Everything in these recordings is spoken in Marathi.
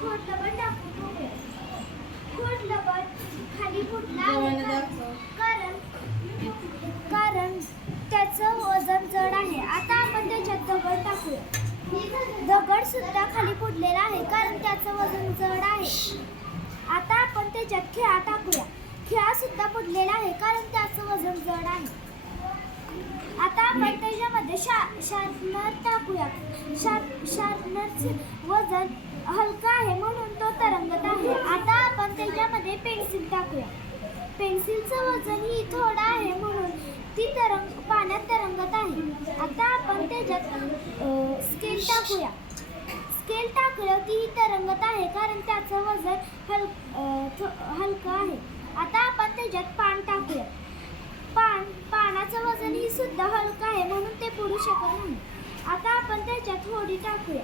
खोटलं खाली कारण कारण त्याचं वजन जड आहे आता आपण त्याच्यात दगड टाकू दगड सुद्धा खाली फुटलेला आहे कारण त्याचं वजन जड आहे. आता आपण त्याच्यात खेळा टाकूया. खेळा सुद्धा फुटलेला आहे कारण त्याचं वजन जड आहे. आपण त्याच्यामध्ये शा शार्पनर टाकूया शार्प शार्पनरचे वजन हलकं आहे म्हणून तो तरंगत आहे. आता आपण त्याच्यामध्ये पेन्सिल टाकूया पेन्सिलचं वजन ही थोडं आहे म्हणून ती तरंग पाण्यात तरंगत आहे. आता आपण त्याच्यात स्केल टाकूया. स्केल टाकलं की ही तरंगत आहे कारण त्याचं वजन हल थो- हलकं आहे. आता आपण त्याच्यात पान टाकूया वजनही सुद्धा हलकं आहे म्हणून ते पुरू शकत नाही. आता आपण त्याच्यात होडी टाकूया.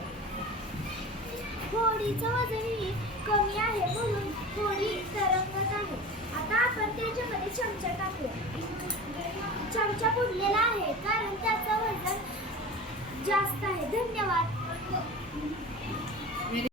होडीचं वजनही कमी आहे म्हणून होडी तरंगत आहे. आता आपण त्याच्यामध्ये चमचा टाकूया. चमचा बुडलेला आहे कारण त्याचं वजन जास्त आहे. धन्यवाद.